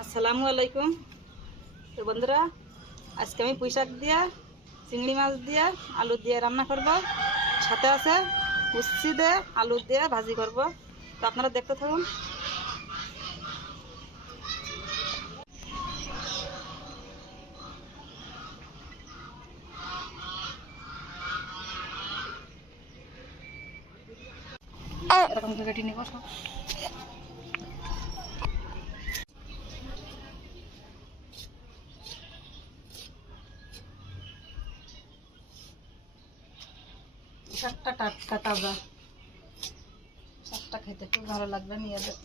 আসসালামু আলাইকুম। তো বন্ধুরা, আজকে আমি পুঁই শাক দিয়া চিংড়ি মাছ দিয়া আলু দিয়ে রান্না করব। সাথে আছে উচ্ছে দিয়ে আলু দিয়ে ভাজি করব। তো আপনারা দেখতে থাকুন। এরকম করে কেটে নিব সব। শাকটা টাটকা তাজা, শাকটা খেতে খুব ভালো লাগবে মেয়েদের।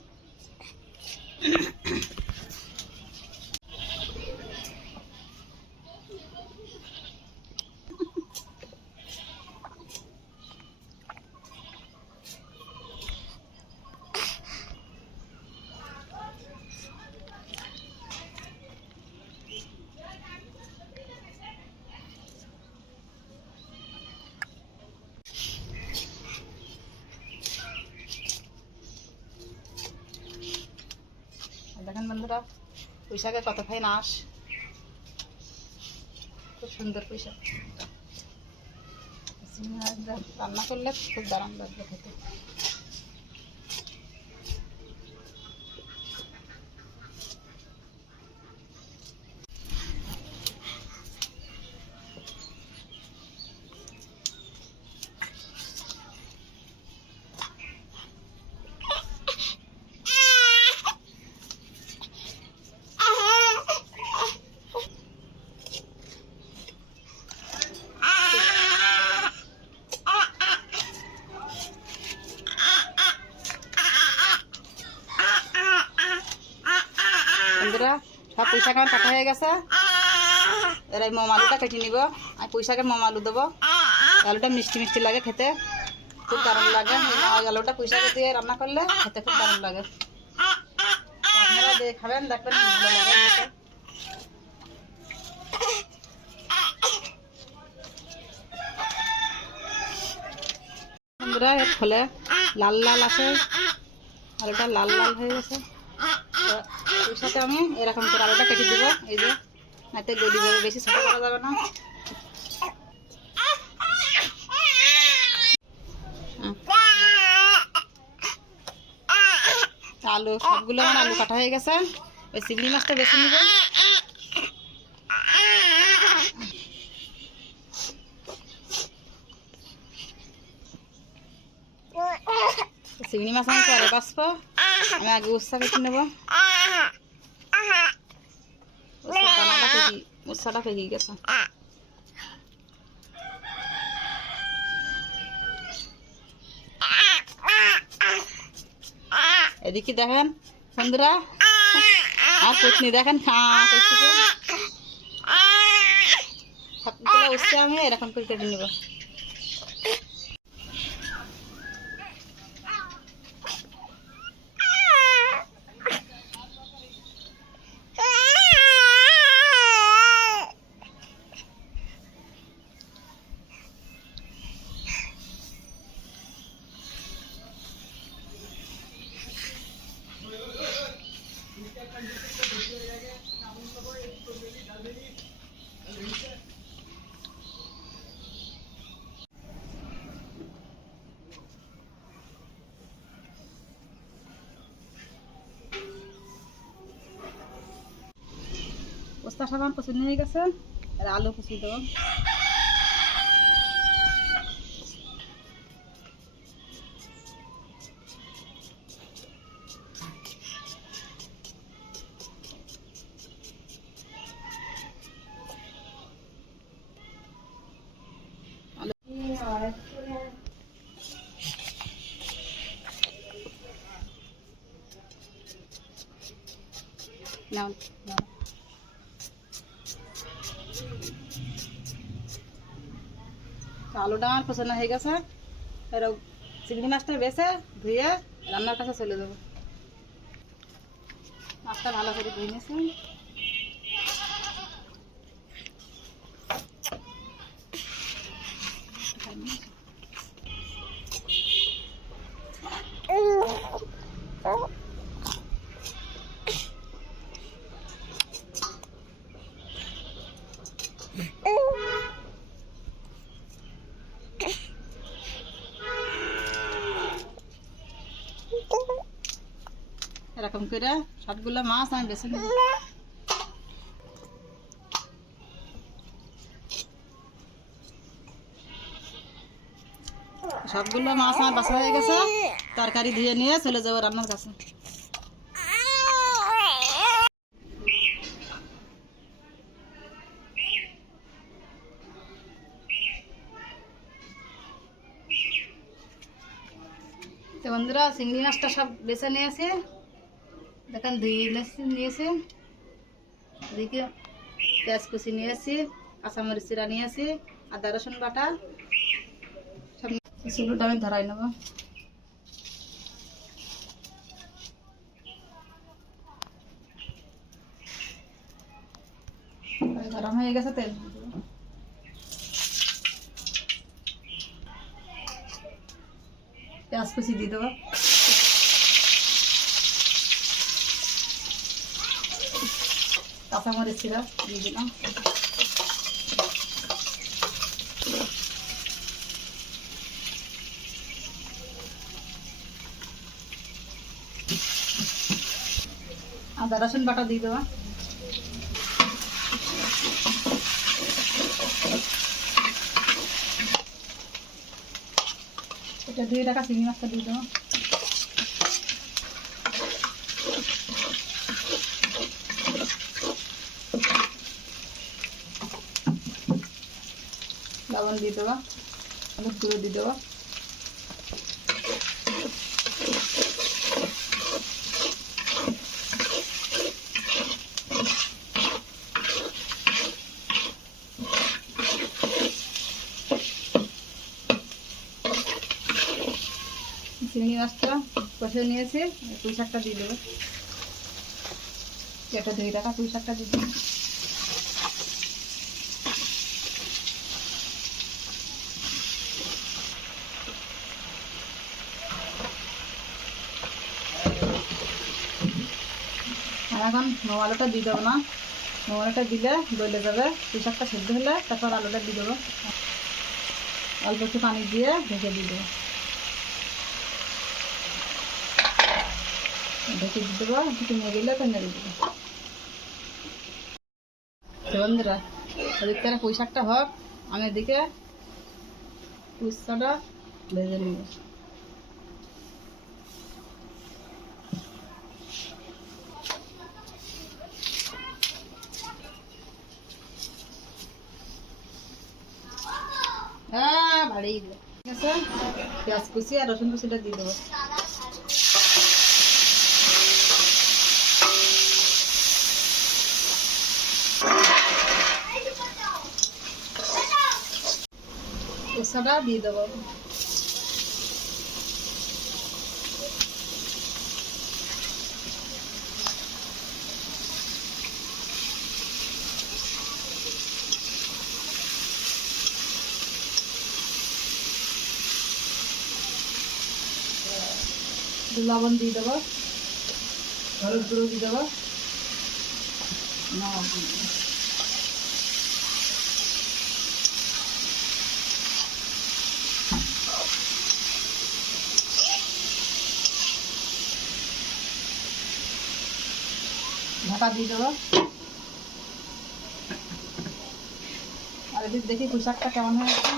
দেখেন বন্ধুরা, পুঁই শাকে কত খাই নাশ, খুব সুন্দর পুঁই শাক। রান্না করলে খুব দারুণ লাগবে খেতে। বন্ধুরা, সব পুঁই শাক আমার কাটা হয়ে গেছে। এর এই মোম আলুটা কেটে নিব। আর পুঁই শাকের মোম আলু দেবো। আলুটা মিষ্টি মিষ্টি লাগে খেতে, খুব দারুণ লাগে। ওই আলুটা পুঁই শাকে দিয়ে রান্না করলে খেতে খুব দারুণ লাগে। আপনারা খাবেন, দেখবেন ভালো লাগে খেতে। বন্ধুরা, এর ফলে লাল লাল আসে, আলুটা লাল লাল হয়ে গেছে। ওর সাথে আমি এরকম করে আলুটা কেটে দিব। এই যে এতে গলি যাবে, বেশি ছোট করা যাবে না। আলু সবগুলো আমার আলু কাটা হয়ে গেছে। ওই চিংড়ি মাছটা বেছে নিব। চিংড়ি মাছ আমি পরে বাছবো। আমি আগে উচ্ছা কেটে নেব। উচ্ছাটা পেকে গেছে। এদিকে দেখেন বন্ধুরা, আর পত্নী দেখেন সবগুলো উচ্ছে আমি এরকম করে কেটে নেব। পোস্তা সাবান পছন্দ হয়ে গেছে। আর আলু কুচি দেবো। আলুটা আমার পছন্দ হয়ে গেছে। এর চিংড়ি মাছটা বেছে ধুয়ে রান্নার কাছে চলে যাবো। মাছটা ভালো করে ধুয়ে নিয়েছি। এরকম করে সবগুলো মাছ আমি বেছে নেব। সবগুলো মাছ আমার বাছা হয়ে গেছে, তরকারি ধুয়ে নিয়ে চলে যাবো রান্নার কাছে। তো বন্ধুরা চিংড়ি মাছটা সব বেছে নিয়েছে, দেখেন ধুয়ে নিয়েছে। এদিকে পেঁয়াজ কুচি নিয়েছি, কাঁচামরিচ চিরা নিয়েছি, আদা রসুন বাটা সব। চুলটা আমি ধরাই নেব। গরম হয়ে গেছে, তেল পেঁয়াজ কুচি দিয়ে দেবো, কাঁচামরিচ চিরা দিয়ে দিলাম, আদা রসুন বাটা দিয়ে দেবো, এটা ধুয়ে রাখা চিংড়ি মাছটা দিয়ে দেবো, লবণ দিয়ে দেবো, হলুদ গুঁড়ো দিয়ে দেবো, চিংড়ি মাছটা কষে নিয়েছি, পুঁই শাকটা দিয়ে দেবো, এটা ধুয়ে রাখা পুঁই শাকটা দিয়ে দেবো, এখন মোবাইলটা দিয়ে দেবো না, মোবাইলটা দিলে গলে যাবে। পুঁই শাকটা সেদ্ধ হলে তারপর আলুটা দিয়ে দেবো, অল্প একটু পানি দিয়ে ঢেকে দিয়ে দেবো, ঢেকে দিয়ে দেবো, একটু নিয়ে গেলে তো নেড়ে দেবো। বন্ধুরা ওদিক থেকে পুঁই শাকটা হোক, আমি এদিকে উচ্ছটা ভেজে নিব। হ্যাঁ বাড়িয়ে দিল, ঠিক আছে। পেঁয়াজ কুচি আর রসুন কুচিটা দিয়ে দেবো, উচ্ছটা দিয়ে দেবো, লবণ দিয়ে দেবো, হলুদ গুঁড়ো দিয়ে দেবো, ঢাকা দিয়ে দেবো। আর এদিক দেখি পুঁই শাকটা কেমন হয়েছে।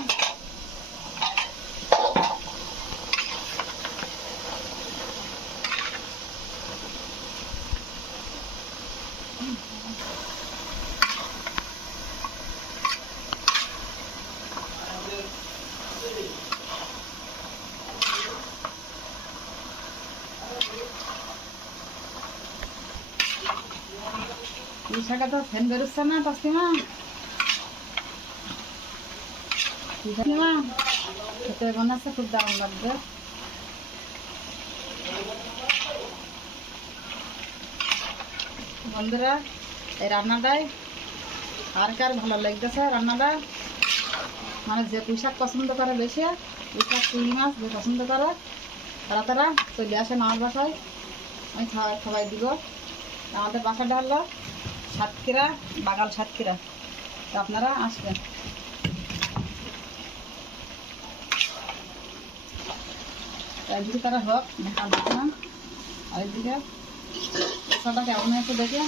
পুঁই শাকে তো ফ্যান বেরোচ্ছে না পাঁচটিমা, খেতে মনে হচ্ছে খুব দারুণ লাগবে। বন্ধুরা এই রান্নাটাই আর কার ভালো লাগতেছে, রান্নাটা মানে যে পুঁই শাক পছন্দ করে বেশি, পুঁই শাক চিংড়ি মাছ যে পছন্দ করে তারা তারা চলে আসেন আমার বাসায়, আমি খাওয়াই দিব। আমাদের বাসাটা হলো সাতক্ষীরা, বাগাল সাতক্ষীরা, তো আপনারা আসবেন। একদিকে তারা হোক ঢাকা দিতে না, আরেকদিকে কষাটা কেমন হয়েছে দেখে।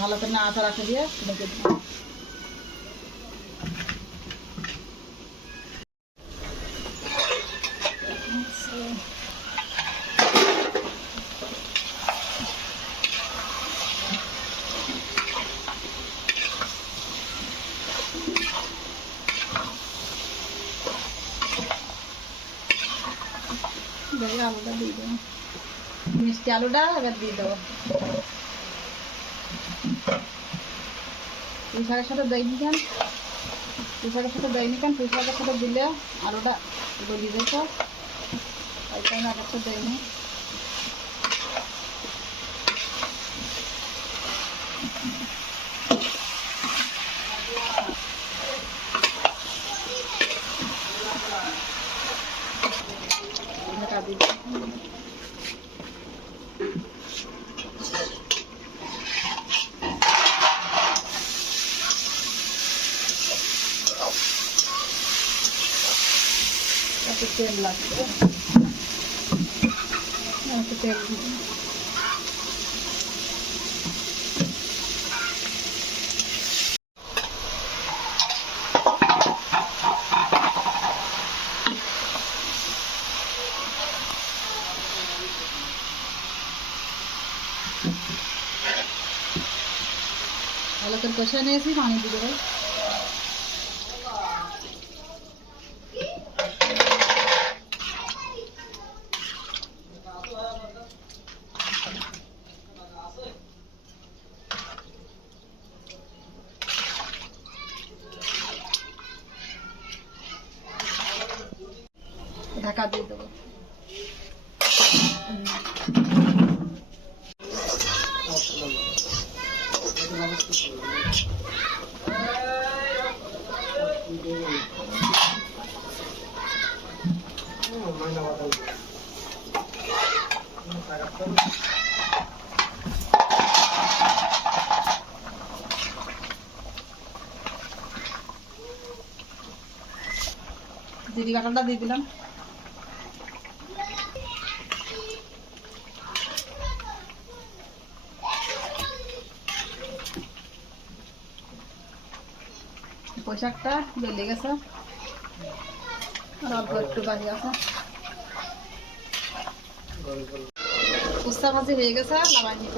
ভালো করে নাড়াটা রাখে দিয়ে ঢেকে দিই। আলুটা দিয়ে দেবো, মিষ্টি আলুটা এবার দিয়ে দেবো। পুঁই শাকের সাথে দেয়নি কেন, পুঁই শাকের সাথে দেয়নি কেন, পুঁই শাকের সাথে দিলে আলুটা গলিয়ে যেত, তাই কারণে আর একটা দেয়নি। একটু তেল লাগবে, একটু তেল দিবি। ভালো করে কষে নিয়েছি, পানি দিয়ে দেবো। ঢাকা দিয়ে দেবো। জিরি বাটাটা দিয়ে দিলাম। পোশাকটা বেলে গেছে, আর অল্প একটু বাকি আছে। উস্তা ভাজি হয়ে গেছে, নামাই নিব।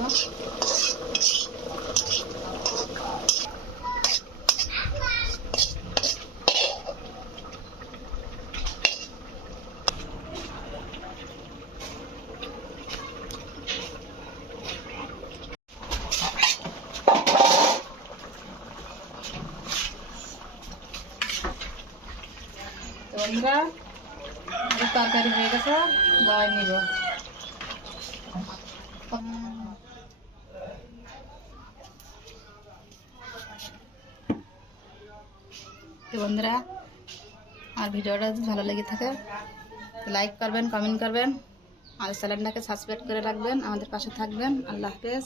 বন্ধুরা তরকারি হয়ে গেছে, গায়ে নিব। তো বন্ধুরা, আর ভিডিওটা যদি ভালো লেগে থাকে লাইক করবেন, কমেন্ট করবেন, আর চ্যানেলটাকে সাবস্ক্রাইব করে রাখবেন, আমাদের পাশে থাকবেন। আল্লাহ হাফেজ।